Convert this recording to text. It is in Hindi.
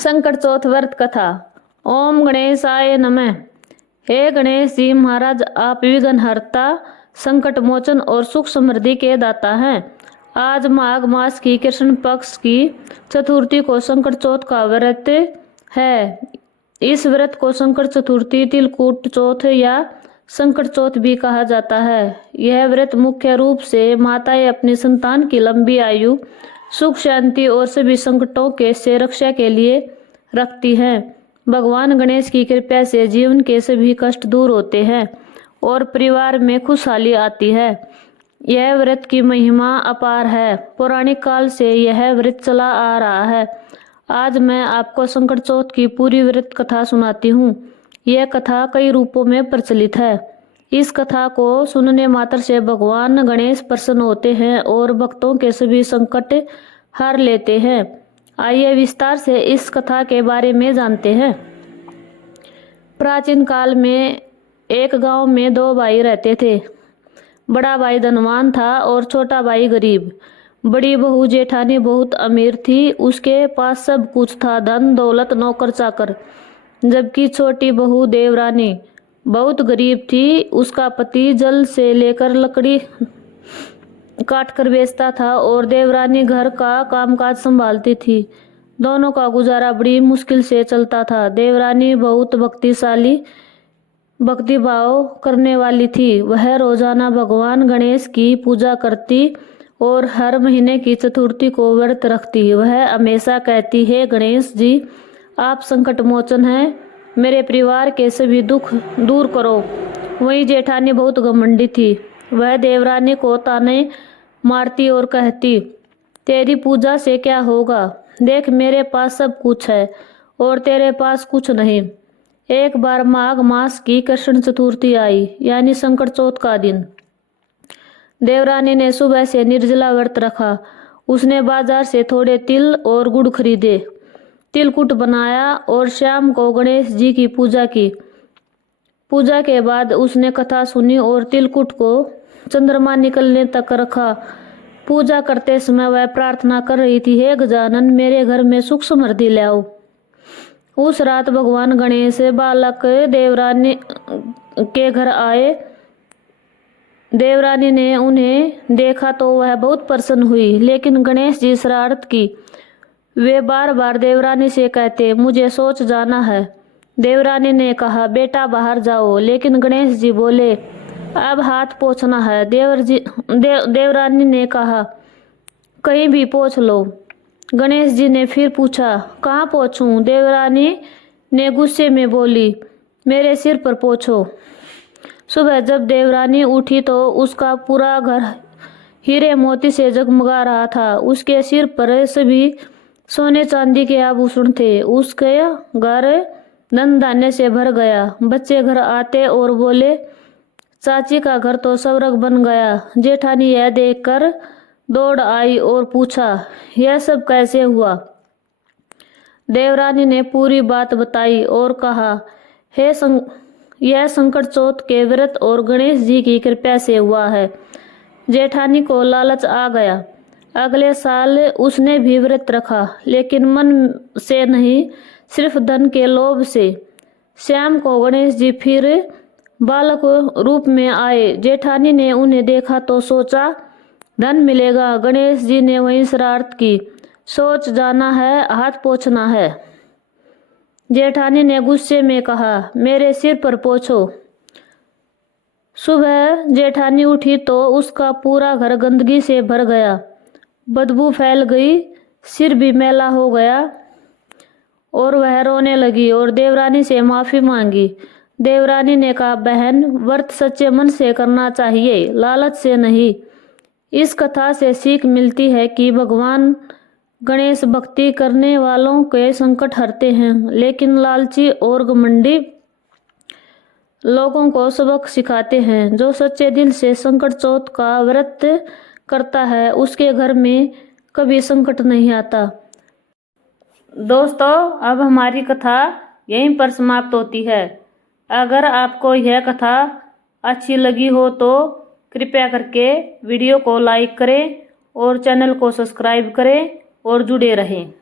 संकट चौथ व्रत कथा। ओम गणेशाय नमः। हे गणेश जी महाराज, आप विघ्न हरता, संकट मोचन और सुख समृद्धि के दाता हैं। आज माघ मास की कृष्ण पक्ष की चतुर्थी को संकट चौथ का व्रत है। इस व्रत को संकट चतुर्थी, तिलकुट चौथ या संकट चौथ भी कहा जाता है। यह व्रत मुख्य रूप से माताएं अपनी संतान की लंबी आयु, सुख शांति और सभी संकटों के से रक्षा के लिए रखती हैं। भगवान गणेश की कृपा से जीवन के सभी कष्ट दूर होते हैं और परिवार में खुशहाली आती है। यह व्रत की महिमा अपार है। पौराणिक काल से यह व्रत चला आ रहा है। आज मैं आपको संकट चौथ की पूरी व्रत कथा सुनाती हूँ। यह कथा कई रूपों में प्रचलित है। इस कथा को सुनने मात्र से भगवान गणेश प्रसन्न होते हैं और भक्तों के सभी संकट हार लेते हैं। आइए विस्तार से इस कथा के बारे में जानते हैं। प्राचीन काल में एक गांव में दो भाई रहते थे। बड़ा भाई धनवान था और छोटा भाई गरीब। बड़ी बहू जेठानी बहुत अमीर थी। उसके पास सब कुछ था, धन दौलत नौकर चाकर। जबकि छोटी बहू देवरानी बहुत गरीब थी। उसका पति जल से लेकर लकड़ी काट कर बेचता था और देवरानी घर का कामकाज संभालती थी। दोनों का गुजारा बड़ी मुश्किल से चलता था। देवरानी बहुत भक्ति भाव करने वाली थी। वह रोजाना भगवान गणेश की पूजा करती और हर महीने की चतुर्थी को व्रत रखती। वह हमेशा कहती, हे गणेश जी, आप संकट मोचन हैं, मेरे परिवार के सभी दुख दूर करो। वहीं जेठानी बहुत घमंडी थी। वह देवरानी को ताने मारती और कहती, तेरी पूजा से क्या होगा? देख, मेरे पास सब कुछ है और तेरे पास कुछ नहीं। एक बार माघ मास की कृष्ण चतुर्थी आई, यानी संकट चौथ का दिन। देवरानी ने सुबह से निर्जला व्रत रखा। उसने बाजार से थोड़े तिल और गुड़ खरीदे, तिलकुट बनाया और शाम को गणेश जी की पूजा की। पूजा के बाद उसने कथा सुनी और तिलकुट को चंद्रमा निकलने तक रखा। पूजा करते समय वह प्रार्थना कर रही थी, हे गजानन, मेरे घर में सुख समृद्धि ले आओ। उस रात भगवान गणेश बालक देवरानी के घर आए। देवरानी ने उन्हें देखा तो वह बहुत प्रसन्न हुई, लेकिन गणेश जी शरारत की। वे बार बार देवरानी से कहते, मुझे सोच जाना है। देवरानी ने कहा, बेटा बाहर जाओ, लेकिन गणेश जी बोले, अब हाथ पोंछना है। देवरानी ने कहा, कहीं भी पोंछ लो। गणेश जी ने फिर पूछा, कहाँ पोंछूं? देवरानी ने गुस्से में बोली, मेरे सिर पर पोंछो। सुबह जब देवरानी उठी तो उसका पूरा घर हीरे मोती से जगमगा रहा था। उसके सिर पर सभी सोने चांदी के आभूषण थे। उसके घर धन धान्य से भर गया। बच्चे घर आते और बोले, चाची का घर तो स्वर्ग बन गया। जेठानी यह देखकर दौड़ आई और पूछा, यह सब कैसे हुआ? देवरानी ने पूरी बात बताई और कहा, यह संकट चौथ के व्रत और गणेश जी की कृपा से हुआ है। जेठानी को लालच आ गया। अगले साल उसने भी व्रत रखा, लेकिन मन से नहीं, सिर्फ धन के लोभ से। शाम को गणेश जी फिर बालक रूप में आए। जेठानी ने उन्हें देखा तो सोचा, धन मिलेगा। गणेश जी ने वही शरारत की, सोच जाना है, हाथ पोंछना है। जेठानी ने गुस्से में कहा, मेरे सिर पर पोंछो। सुबह जेठानी उठी तो उसका पूरा घर गंदगी से भर गया। बदबू फैल गई, सिर भी मैला हो गया और वह रोने लगी और देवरानी से माफी मांगी। देवरानी ने कहा, बहन, व्रत सच्चे मन से करना चाहिए, लालच से नहीं। इस कथा से सीख मिलती है कि भगवान गणेश भक्ति करने वालों के संकट हरते हैं, लेकिन लालची और घमंडी लोगों को सबक सिखाते हैं। जो सच्चे दिल से संकट चौथ का व्रत करता है, उसके घर में कभी संकट नहीं आता। दोस्तों, अब हमारी कथा यहीं पर समाप्त होती है। अगर आपको यह कथा अच्छी लगी हो तो कृपया करके वीडियो को लाइक करें और चैनल को सब्सक्राइब करें और जुड़े रहें।